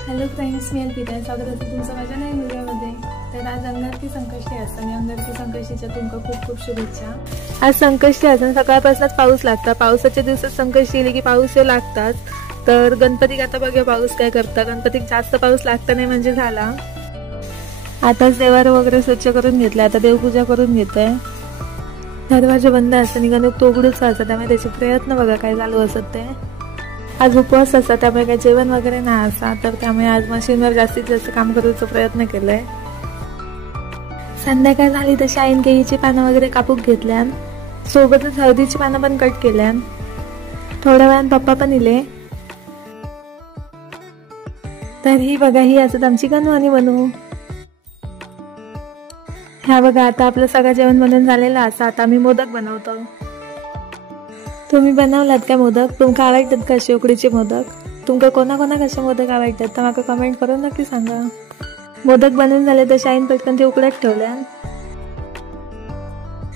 Hello friends, मी अर्पिता. स्वागत आहे तुमचं माझ्या नवीन व्हिडिओमध्ये. तर आज अंगारकी संकष्टी असतं आणि अंगारकी संकष्टीच्या तुमका खूप खूप शुभेच्छा. आज संकष्टी असून सकाळपासूनच पाऊस लागता. पावसाच्या दिवसात संकष्टी येली की पाऊस लागताच. तर गणपतीक आता बघूया पाऊस काय करता. गणपतीक जास्त पाऊस लागता नाही म्हणजे झाला. आताच देवार वगैरे स्वच्छ करून घेतला. आता देवपूजा करून घेतोय. दरवाजे बंद असताना गणक तो उघडूच असतात, त्यामुळे त्याचे प्रयत्न बघा काय चालू असत ते. आज उपवास असतात त्यामुळे काही जेवण वगैरे नाही असा, तर त्यामुळे आज मशीनवर जास्तीत जास्त काम करायचा प्रयत्न केलाय. संध्याकाळ झाली तशी आईन केळीची पानं वगैरे कापूक घेतल्या, सोबतच हळदीची पानं पण कट केल्या. थोड्या वेळान पप्पा पण इले. तर ही बघा, ही असत आमची गणू आणि बनू. ह्या बघा, आता आपलं सगळं जेवण बनवून झालेलं असं. आता आम्ही मोदक बनवतो. तुम्ही बनवलात का मोदक? तुमका आवडतात का असे उकडीचे मोदक? तुमका कोणा कसे मोदक आवडतात तर मला कमेंट करून नक्की सांगा. मोदक बनवून झाले तर शाईन पटकन ते उकडत ठेवल्या.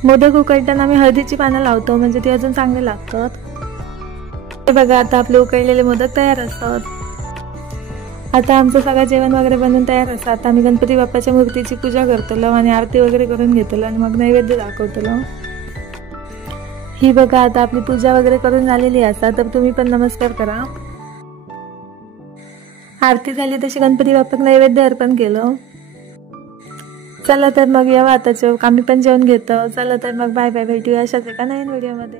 मोदक उकडताना आम्ही हळदीची पानं लावतो, म्हणजे ते अजून चांगले लागतात. हे बघा, आता आपले उकडलेले मोदक तयार असतात. आता आमचं सगळं जेवण वगैरे बनवून तयार असतं. आता आम्ही गणपती बाप्पाच्या मूर्तीची पूजा करतलो आणि आरती वगैरे करून घेतलो आणि मग नैवेद्य दाखवतलो. ही बघा, आता आपली पूजा वगैरे करून झालेली असता, तर तुम्ही पण नमस्कार करा. आरती झाली तशी गणपती बाप्पाक नैवेद्य अर्पण केलं. चला तर मग यावं आता आम्ही पण जेवण घेतो. चला तर मग बाय बाय, भेटूया अशाच एका नवीन व्हिडिओमध्ये.